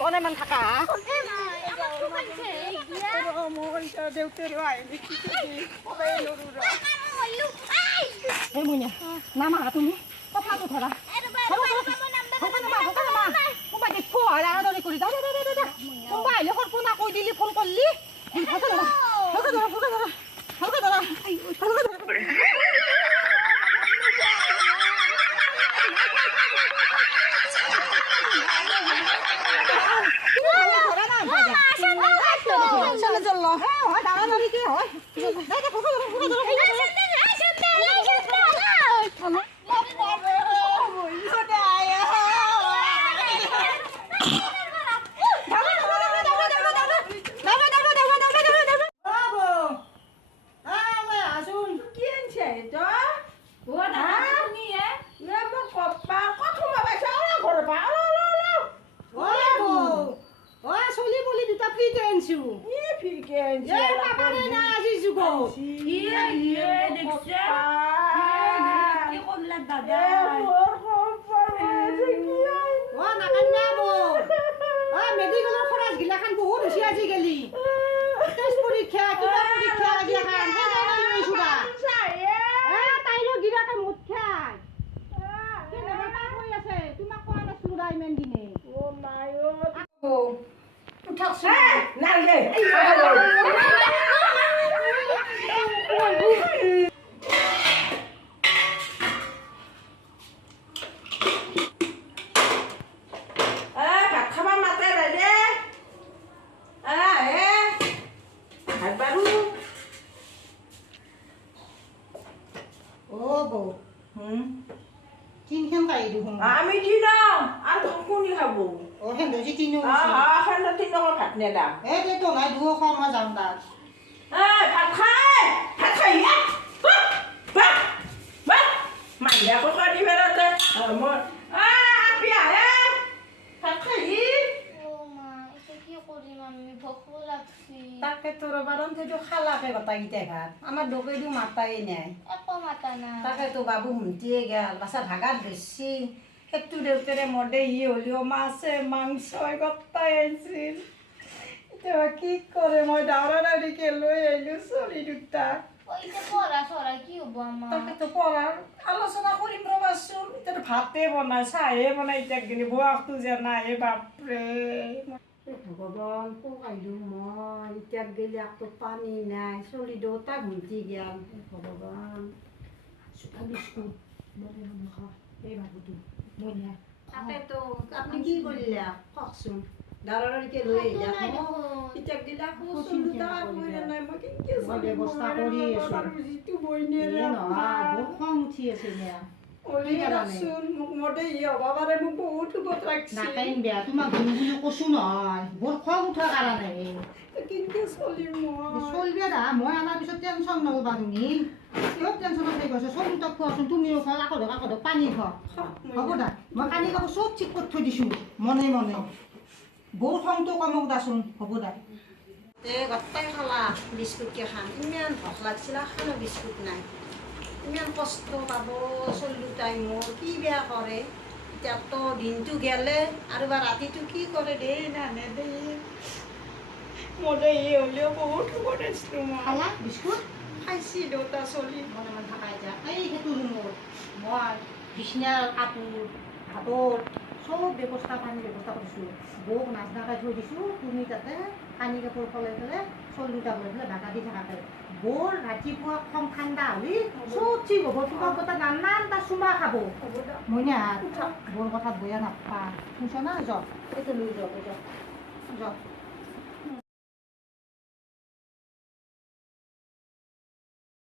মনে মান থাকা নামা তুমি কথাটো ধৰা কৈ দিলি ফোন কৰলি আমি দিনাও আর কোনি খাবো ও হেন্দে জি তিনো খানা তিনো ভাত নেদা তো নাই দুও খাও মই যাম দা ভাত খাই মাইয়া কথা দি বেড়াতে মই আপি আহে ভাত খাই তাকে তোর বারণ থেকে খালাকে গতাইতে ভাত আমার ডোকে দিও মাতাই নাই তাকে তো বাবু হুমটিয়ে গেল বাসা ভাগাত বেশি একটু দেউতারে মদে হলেও মাছে মাংস গতাই আইছিল এতিয়া কি করে মই ডাউরা ডাউরিকে লৈ আইলো চলি দুটা তাকে তো পড়ার আলোচনা করিম রবাচোন এতিয়া ভাতে বনাই চাহে বনাই এতিয়া গেলি বোৱাকটো যে নাই বাপৰে ভগৱান কোক আহিলো মই এতিয়া গেলি আকৌ পানী নাই চলি দুটা ঘুমটি গেল ভগৱান বিস্কুট এই বাবুটো মই তাকেতো আপনি কি করলে কওকচোন দাঁড়াকে লৈ আহিলা এতিয়া গেলা দুটা কইরা নাই মই কি ব্যৱস্থা কৰি আছো জিতু বইনে নহয় বহুত খং উঠি আছে না শুন মোক মতে বাবারে মোক বহুত উঠত রাখছি নাকাইন বেয়া তোমাক গুণগুণ কছো নহয় বহুত খং উঠাৰ কাৰণে কিন্তু চলিম মই চলবে দা মই আনাৰ পিছত টেনচন নলবা তুমি কিয় টেনচন হৈ গৈছে চব দুটাক খোৱাচোন তুমিও খোৱা কাকত পানী খোৱা হ'ব দা মই কানি কাপোৰ চব ঠিক কৰি থৈ দিছোঁ মনে মনে বহুত খংটো কমক দাচোন হ'ব দা গোটাই খালা বিস্কুটকে খাম ইমান ভোক লাগিছিল খানো বিস্কুট নাই ইমান কষ্ট পাব চলিটো তাই মোৰ কি বেয়া কৰে এতিয়া তো দিনটো গেলে আৰু বা ৰাতিটো কি কৰে দেই নেদেই মনে হলেও বহুত বনাইছিলো খালা বিস্কুট খাইছি দেউতা চলি মনে মনে থাকাই যা এই সেইটো ৰুমত মই বিছনাৰ কাপোৰ ভাতৰ চব ব্যৱস্থা পানী ব্যৱস্থা কৰিছোঁ বৌক নাচ নাকাই থৈ দিছোঁ তুমি তাতে পানী কাপোৰ সলাই পেলাই চল দুটা লৈ পেলাই ঢাকা দি থাকাকে বৰ ৰাতিপুৱা কম ঠাণ্ডা হ'লি চব ঠিক হ'ব তোমাক কথা নানানটা চুমা খাব মইনা বৰ কথাত বয়া নাপা শুনছ না যাওক এইটো লৈ যাওক যাওক